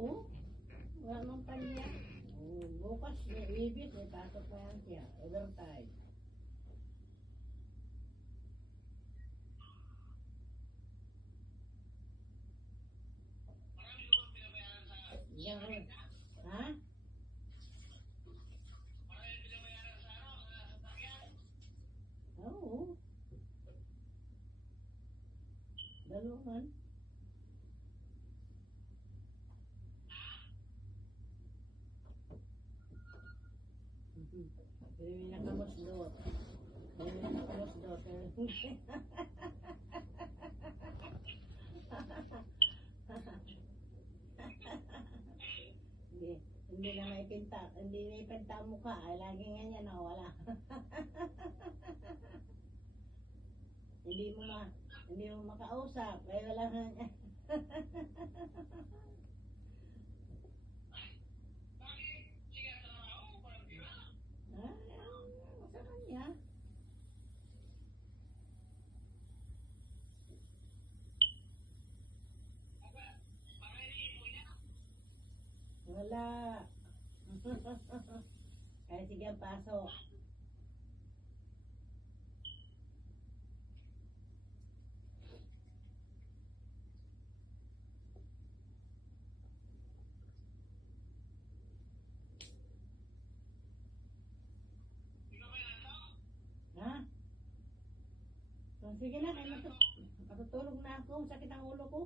Oo. Wala nang kanya. Bukas may ibig, may pasok pa yan siya. Overtime. Yan. Ha? Oo. Daluhan. Pero may nakamusdot. May nakamusdot. Hindi. Hindi na may pinta. Hindi may pinta ang mukha. Ay, lagi nga niya nawala. Hindi mo makausap. Kaya wala nga. Sa kanya. Wala. Kaya sige ang pasok. Ha? So, sige na, kaya matutulog na ako. Sakit ang ulo ko.